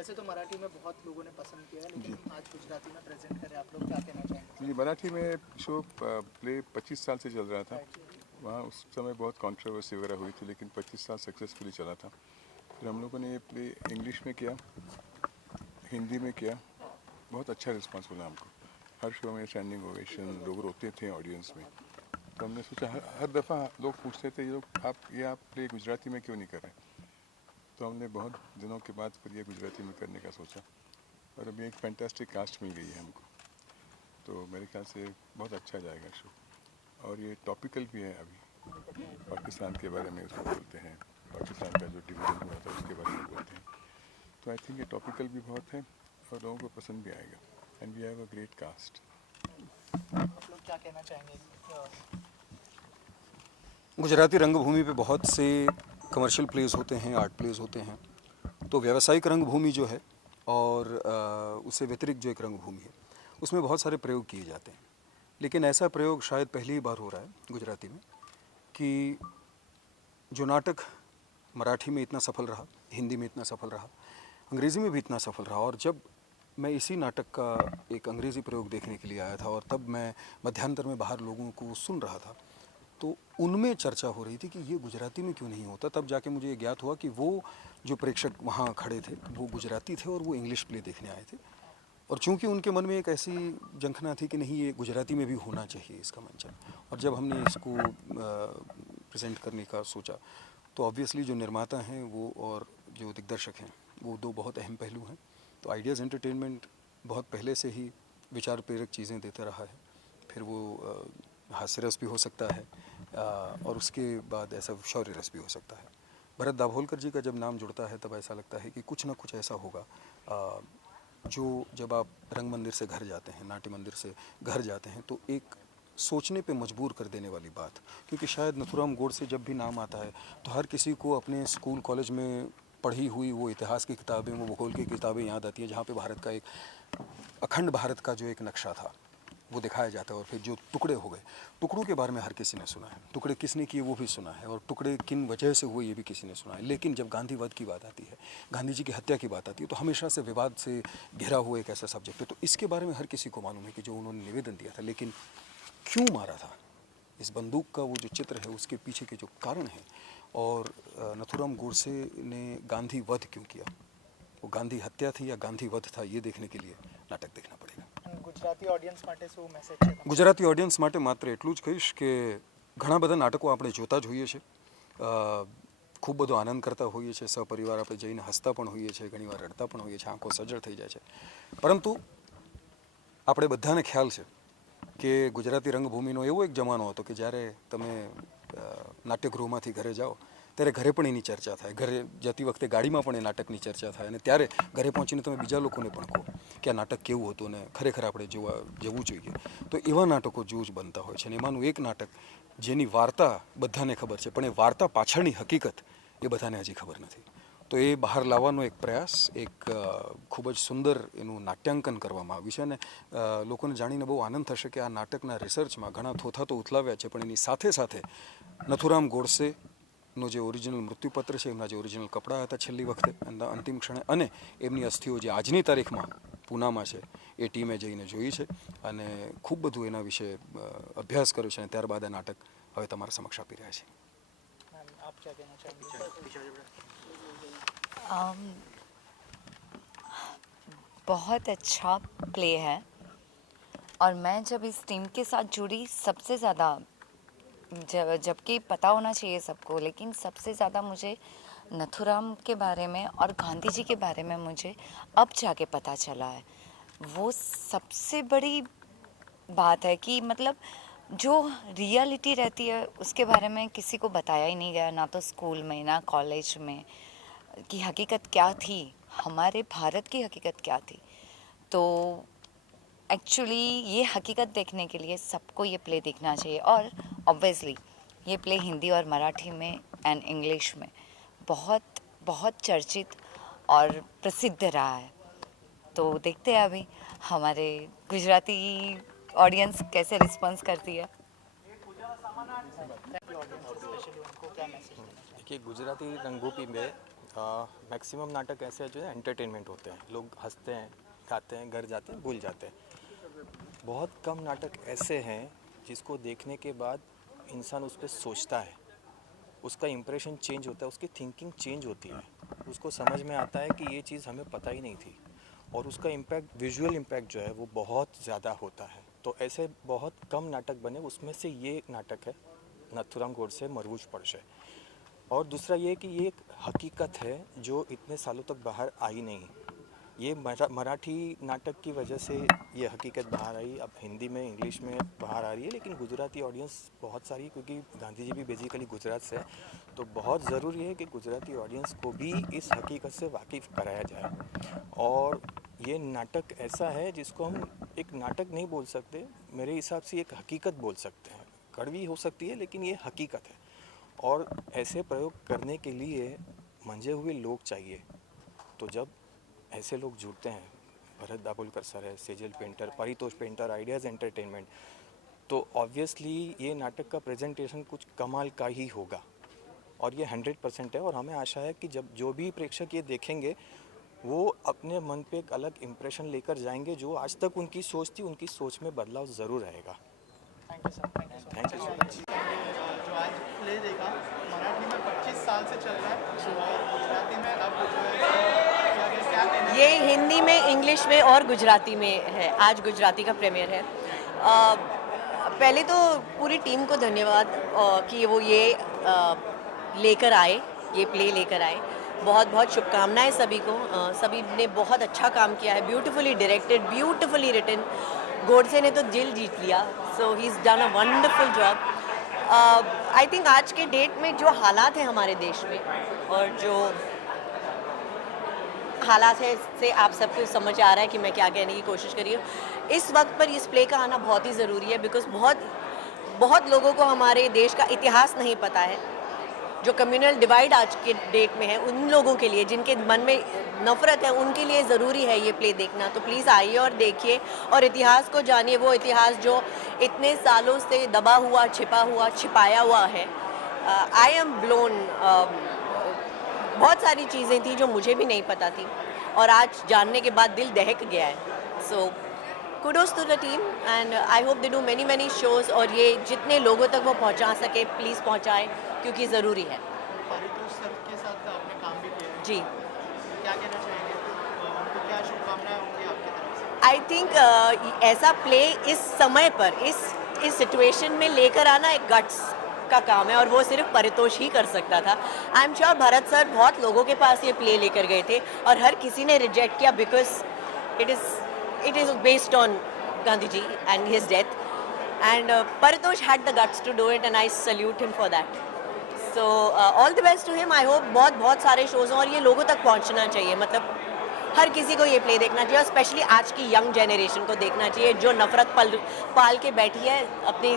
वैसे तो मराठी में बहुत लोगों ने पसंद किया है, लेकिन आज गुजराती में प्रेजेंट करें, आप लोग क्या कहना चाहेंगे? जी, मराठी में शो प्ले 25 साल से चल रहा था। वहाँ उस समय बहुत कंट्रोवर्सी वगैरह हुई थी, लेकिन 25 साल सक्सेसफुली चला था। फिर हम लोगों ने ये प्ले इंग्लिश में किया, हिंदी में किया, बहुत अच्छा रिस्पांस मिला हमको। हर शो में स्टैंडिंग ओवेशन, लोग रोते थे ऑडियंस में। तो हमने सोचा हर दफ़ा लोग पूछते थे, ये लोग आप प्ले गुजराती में क्यों नहीं कर रहे? तो हमने बहुत दिनों के बाद फिर ये गुजराती में करने का सोचा, और अभी एक फैंटास्टिक कास्ट मिल गई है हमको। तो मेरे ख्याल से बहुत अच्छा जाएगा शो, और ये टॉपिकल भी है। अभी पाकिस्तान के बारे में उसमें बोलते हैं, पाकिस्तान का जो डिवीजन हुआ था उसके बारे में बोलते हैं। तो आई थिंक ये टॉपिकल भी बहुत है और लोगों को पसंद भी आएगा, and we have a great cast. आप लोग क्या कहना चाहेंगे? गुजराती रंगभूमि पे बहुत से कमर्शियल प्लेस होते हैं, आर्ट प्लेस होते हैं। तो व्यावसायिक रंगभूमि जो है और उससे व्यतिरिक्त जो एक रंगभूमि है, उसमें बहुत सारे प्रयोग किए जाते हैं। लेकिन ऐसा प्रयोग शायद पहली बार हो रहा है गुजराती में कि जो नाटक मराठी में इतना सफल रहा, हिंदी में इतना सफल रहा, अंग्रेज़ी में भी इतना सफल रहा। और जब मैं इसी नाटक का एक अंग्रेज़ी प्रयोग देखने के लिए आया था और तब मैं मध्यांतर में बाहर लोगों को सुन रहा था, तो उनमें चर्चा हो रही थी कि ये गुजराती में क्यों नहीं होता। तब जाके मुझे ये ज्ञात हुआ कि वो जो प्रेक्षक वहाँ खड़े थे वो गुजराती थे और वो इंग्लिश प्ले देखने आए थे। और चूंकि उनके मन में एक ऐसी जंखना थी कि नहीं, ये गुजराती में भी होना चाहिए इसका मंचन। और जब हमने इसको प्रेजेंट करने का सोचा, तो ऑब्वियसली जो निर्माता हैं वो और जो दिग्दर्शक हैं वो दो बहुत अहम पहलू हैं। तो आइडियाज़ एंटरटेनमेंट बहुत पहले से ही विचार प्रेरक चीज़ें देता रहा है। फिर वो हास्य रस भी हो सकता है और उसके बाद ऐसा शौर्य रस भी हो सकता है। भरत दाभोलकर जी का जब नाम जुड़ता है तब ऐसा लगता है कि कुछ ना कुछ ऐसा होगा जो जब आप रंग मंदिर से घर जाते हैं, नाट्य मंदिर से घर जाते हैं, तो एक सोचने पे मजबूर कर देने वाली बात। क्योंकि शायद नथुराम गोडसे जब भी नाम आता है तो हर किसी को अपने स्कूल कॉलेज में पढ़ी हुई वो इतिहास की किताबें, वो भूगोल की किताबें याद आती हैं, जहाँ पे भारत का एक अखंड भारत का जो एक नक्शा था वो दिखाया जाता है। और फिर जो टुकड़े हो गए, टुकड़ों के बारे में हर किसी ने सुना है, टुकड़े किसने किए वो भी सुना है, और टुकड़े किन वजह से हुए ये भी किसी ने सुना है। लेकिन जब गांधीवाद की बात आती है, गांधी जी की हत्या की बात आती है, तो हमेशा से विवाद से घिरा हुआ एक ऐसा सब्जेक्ट है। तो इसके बारे में हर किसी को मालूम है कि जो उन्होंने निवेदन दिया था, लेकिन क्यों मारा था, इस बंदूक का वो जो चित्र है उसके पीछे के जो कारण हैं, और नथुराम गोडसे ने गांधी वध क्यों किया, वो गांधी हत्या थी या गांधी वध था, ये देखने के लिए नाटक देखना पड़ेगा। ગુજરાતી ઓડિયન્સ માટે શું મેસેજ છે? ગુજરાતી ઓડિયન્સ માટે માત્ર એટલું જ કહીશ કે ઘણા બધા નાટકો આપણે જોતા જ હોઈએ છીએ, ખૂબ બધો આનંદ કરતા હોઈએ છીએ, સપરિવાર આપણે જઈને હસતા પણ હોઈએ છીએ, ઘણીવાર રડતા પણ હોઈએ છીએ, આંખો સજળ થઈ જાય છે. પરંતુ આપણે બધાને ખ્યાલ છે કે ગુજરાતી રંગભૂમિનો એવો એક જમાનો હતો કે જ્યારે તમે નાટ્યગૃહમાંથી ઘરે જાઓ ત્યારે ઘરે પણ એની ચર્ચા થાય, ઘરે જતી વખતે ગાડીમાં પણ એ નાટકની ચર્ચા થાય, અને ત્યારે ઘરે પહોંચીને તમે બીજા લોકોને પણ કહો કે આ નાટક કેવું હતું અને ખરેખર આપણે જવું જોઈએ. તો એવા નાટકો જ બનતા હોય છે. અને એમાંનું એક નાટક જેની વાર્તા બધાને ખબર છે, પણ એ વાર્તા પાછળની હકીકત એ બધાને હજી ખબર નથી. તો એ બહાર લાવવાનો એક પ્રયાસ, એક ખૂબ જ સુંદર એનું નાટ્યાંકન કરવામાં આવ્યું છે. અને લોકોને જાણીને બહુ આનંદ થશે કે આ નાટકના રિસર્ચમાં ઘણા થોથા તો ઉથલાવ્યા છે, પણ એની સાથે સાથે નથુરામ ગોડસેનો જે ઓરિજિનલ મૃત્યુપત્ર છે, એમના જે ઓરિજિનલ કપડાં હતા છેલ્લી વખતે એમના અંતિમ ક્ષણે, અને એમની અસ્થિઓ જે આજની તારીખમાં પૂનામાં છે, એ ટીમે જઈને જોઈ છે અને ખૂબ બધું એના વિશે અભ્યાસ કર્યો છે. અને ત્યારબાદ આ નાટક હવે તમારા સમક્ષ આપી રહ્યા છે. आप क्या कहना चाहेंगे? बहुत अच्छा प्ले है, और मैं जब इस टीम के साथ जुड़ी, सबसे ज़्यादा जबकि पता होना चाहिए सबको, लेकिन सबसे ज़्यादा मुझे नथुराम के बारे में और गांधी जी के बारे में मुझे अब जाके पता चला है। वो सबसे बड़ी बात है कि मतलब जो रियलिटी रहती है उसके बारे में किसी को बताया ही नहीं गया, ना तो स्कूल में ना कॉलेज में, कि हकीकत क्या थी, हमारे भारत की हकीकत क्या थी। तो एक्चुअली ये हकीकत देखने के लिए सबको ये प्ले देखना चाहिए। और ऑब्वियसली ये प्ले हिंदी और मराठी में एंड इंग्लिश में बहुत बहुत चर्चित और प्रसिद्ध रहा है। तो देखते हैं अभी हमारे गुजराती ऑडियंस कैसे रिस्पॉन्स करती है। स्पेशली उनको क्या मैसेज देना चाहिए? देखिए, गुजराती रंगभूमि में मैक्सिमम नाटक ऐसे जो है एंटरटेनमेंट होते हैं, लोग हंसते हैं, गाते हैं, घर जाते हैं, भूल जाते हैं। बहुत कम नाटक ऐसे हैं जिसको देखने के बाद इंसान उस पर सोचता है, उसका इम्प्रेशन चेंज होता है, उसकी थिंकिंग चेंज होती है, उसको समझ में आता है कि ये चीज़ हमें पता ही नहीं थी, और उसका इम्पैक्ट, विजुअल इम्पैक्ट जो है वो बहुत ज़्यादा होता है। तो ऐसे बहुत कम नाटक बने, उसमें से ये एक नाटक है नथुराम गोडसे मरवूज पड़शे। और दूसरा ये कि ये एक हकीकत है जो इतने सालों तक बाहर आई नहीं। ये मराठी नाटक की वजह से ये हकीकत बाहर आई, अब हिंदी में, इंग्लिश में बाहर आ रही है, लेकिन गुजराती ऑडियंस बहुत सारी, क्योंकि गांधी जी भी बेसिकली गुजरात से है, तो बहुत ज़रूरी है कि गुजराती ऑडियंस को भी इस हकीकत से वाकिफ़ कराया जाए। और ये नाटक ऐसा है जिसको हम एक नाटक नहीं बोल सकते, मेरे हिसाब से एक हकीकत बोल सकते हैं। कड़वी हो सकती है लेकिन ये हकीकत है, और ऐसे प्रयोग करने के लिए मंजे हुए लोग चाहिए। तो जब ऐसे लोग जुड़ते हैं, भरत दाभोलकर सर है, Sejal painter, Paritosh painter, ideas entertainment, तो ऑब्वियसली ये नाटक का प्रेजेंटेशन कुछ कमाल का ही होगा, और ये 100% है। और हमें आशा है कि जब जो भी प्रेक्षक ये देखेंगे वो अपने मन पे एक अलग इम्प्रेशन लेकर जाएंगे, जो आज तक उनकी सोच थी, उनकी सोच में बदलाव ज़रूर आएगा। Thank you sir, thank you sir. Thank you so much. जो आज प्ले देखा, मराठी में 25 साल से चल रहा है और गुजराती में अब जो है किया गया, क्या कहना है? ये हिंदी में, इंग्लिश में और गुजराती में है। आज गुजराती का प्रीमियर है। पहले तो पूरी टीम को धन्यवाद कि वो ये लेकर आए, ये प्ले लेकर आए। बहुत बहुत शुभकामनाएं सभी को। सभी ने बहुत अच्छा काम किया है, beautifully directed, beautifully written. Godse ने तो दिल जीत लिया, so he is done a wonderful job. I think आज के डेट में जो हालात हैं हमारे देश में, और जो हालात है इससे आप सबको समझ आ रहा है कि मैं क्या कहने की कोशिश कर रही हूँ। इस वक्त पर इस प्ले का आना बहुत ही ज़रूरी है, बिकॉज बहुत लोगों को हमारे देश का इतिहास नहीं पता है। जो कम्युनल डिवाइड आज के डेट में है, उन लोगों के लिए जिनके मन में नफ़रत है, उनके लिए ज़रूरी है ये प्ले देखना। तो प्लीज़ आइए और देखिए और इतिहास को जानिए, वो इतिहास जो इतने सालों से दबा हुआ, छिपाया हुआ है। I am blown. बहुत सारी चीज़ें थी जो मुझे भी नहीं पता थी, और आज जानने के बाद दिल दहक गया है। So kudos to the team, and I hope they do many shows, और ये जितने लोगों तक वो पहुंचा सके प्लीज़ पहुंचाए, क्योंकि ज़रूरी है। परितोष सर के साथ आपने काम भी किया है, जी, क्या कहना चाहेंगे? उनको क्या शुभकामनाएं होंगी आपकी तरफ से? आई थिंक ऐसा प्ले इस समय पर, इस सिचुएशन में लेकर आना एक गट्स का काम है, और वो सिर्फ परितोष ही कर सकता था। I am sure Bharat sir बहुत लोगों के पास ये प्ले लेकर गए थे, और हर किसी ने रिजेक्ट किया, because it is based on Gandhi ji and his death, and Paritosh had the guts to do it, and I salute him for that. So all the best to him. I hope बहुत सारे shows हों, और ये लोगों तक पहुंचना चाहिए। मतलब हर किसी को ये प्ले देखना चाहिए, और स्पेशली आज की यंग जनरेशन को देखना चाहिए, जो नफ़रत पाल के बैठी है अपने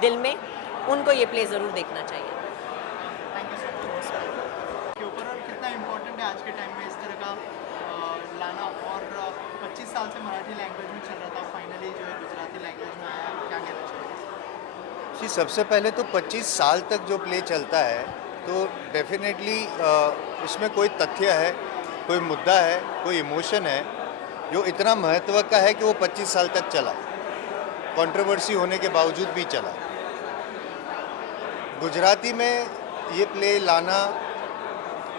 दिल में, उनको ये प्ले ज़रूर देखना चाहिए। Thank you so much. के ऊपर और कितना इम्पोर्टेंट है आज के टाइम में इस तरह का लाना, और 25 साल से मराठी लैंग्वेज में चल रहा था, फाइनली जो है गुजराती लैंग्वेज में आया, क्या कहना चाहिए? जी, सबसे पहले तो 25 साल तक जो प्ले चलता है तो डेफिनेटली उसमें कोई तथ्य है, कोई मुद्दा है, कोई इमोशन है जो इतना महत्व का है कि वो 25 साल तक चला, कंट्रोवर्सी होने के बावजूद भी चला। गुजराती में ये प्ले लाना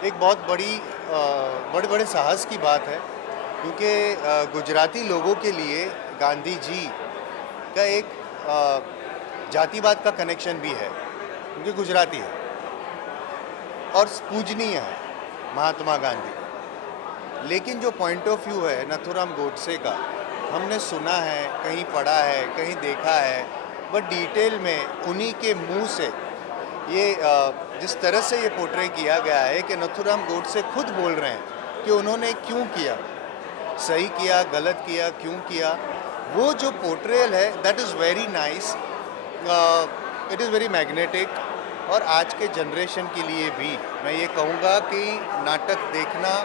एक बहुत बड़े साहस की बात है, क्योंकि गुजराती लोगों के लिए गांधी जी का एक जातिवाद का कनेक्शन भी है, क्योंकि गुजराती है और पूजनीय है महात्मा गांधी। लेकिन जो पॉइंट ऑफ व्यू है नथुराम गोडसे का, हमने सुना है, कहीं पढ़ा है, कहीं देखा है, बट डिटेल में उन्हीं के मुंह से ये जिस तरह से ये पोर्ट्रे किया गया है कि नथुराम गोडसे खुद बोल रहे हैं कि उन्होंने क्यों किया, सही किया, गलत किया, क्यों किया, वो जो पोर्ट्रेयल है that is very nice, it is very magnetic. और आज के जनरेशन के लिए भी मैं ये कहूँगा कि नाटक देखना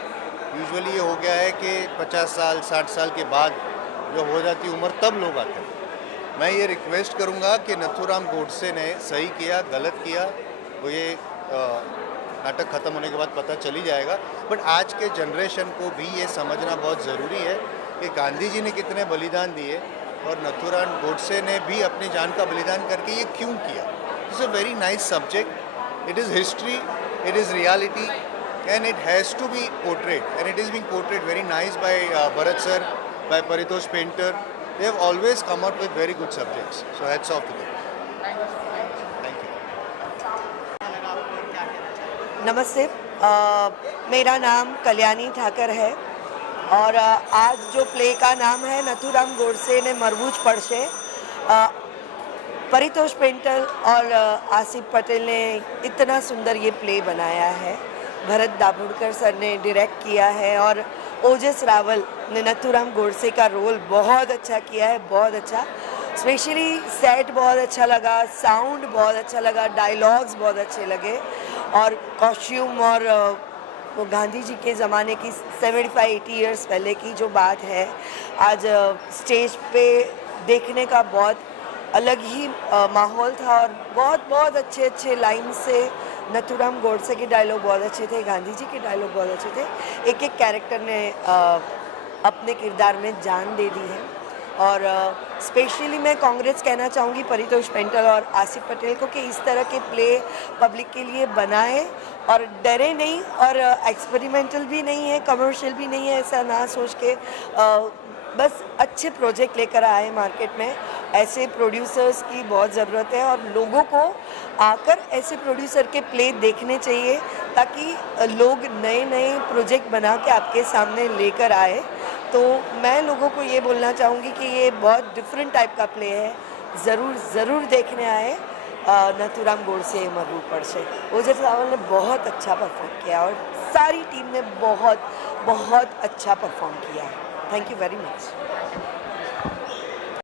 यूजुअली ये हो गया है कि 50 साल 60 साल के बाद जब हो जाती उम्र तब लोग आते हैं। मैं ये रिक्वेस्ट करूँगा कि नथुराम गोडसे ने सही किया, गलत किया, वो ये नाटक ख़त्म होने के बाद पता चल ही जाएगा। बट आज के जनरेशन को भी ये समझना बहुत ज़रूरी है कि गांधी जी ने कितने बलिदान दिए और नथुराम गोडसे ने भी अपनी जान का बलिदान करके ये क्यों किया। It's a very nice subject, it is history, it is reality and it has to be portrayed, and it is being portrayed very nice by Bharat sir, by Paritosh Painter. They have always come out with very good subjects, so hats off to them. Thank you. क्या लगा आपको और क्या कहना चाहिए? नमस्ते, मेरा नाम कल्याणी ठाकर है और आज जो प्ले का नाम है नथुराम गोडसे ने मरबूज पड़शे, परितोष पेंटर और आसिफ पटेल ने इतना सुंदर ये प्ले बनाया है। भरत दाभोड़कर सर ने डायरेक्ट किया है और ओजस रावल ने नथुराम गोडसे का रोल बहुत अच्छा किया है, बहुत अच्छा। स्पेशली सेट बहुत अच्छा लगा, साउंड बहुत अच्छा लगा, डायलॉग्स बहुत अच्छे लगे और कॉस्ट्यूम और वो गांधी जी के ज़माने की 75-80 ईयर्स पहले की जो बात है आज स्टेज पे देखने का बहुत अलग ही माहौल था और बहुत अच्छे अच्छे लाइन से नथुराम गोडसे के डायलॉग बहुत अच्छे थे, गांधी जी के डायलॉग बहुत अच्छे थे। एक एक कैरेक्टर ने अपने किरदार में जान दे दी है और स्पेशली मैं कांग्रेस कहना चाहूँगी परितोष पेंटर और आसिफ पटेल को कि इस तरह के प्ले पब्लिक के लिए बनाए और डरे नहीं और एक्सपेरिमेंटल भी नहीं है, कमर्शियल भी नहीं है, ऐसा ना सोच के बस अच्छे प्रोजेक्ट लेकर आए मार्केट में। ऐसे प्रोड्यूसर्स की बहुत ज़रूरत है और लोगों को आकर ऐसे प्रोड्यूसर के प्ले देखने चाहिए ताकि लोग नए नए प्रोजेक्ट बना के आपके सामने लेकर आए। तो मैं लोगों को ये बोलना चाहूँगी कि ये बहुत डिफरेंट टाइप का प्ले है, ज़रूर देखने आए। नथुराम गोडसे मरबूज पड़शे, ओजस रावल ने बहुत अच्छा परफॉर्म किया और सारी टीम ने बहुत अच्छा परफॉर्म किया है। Thank you very much.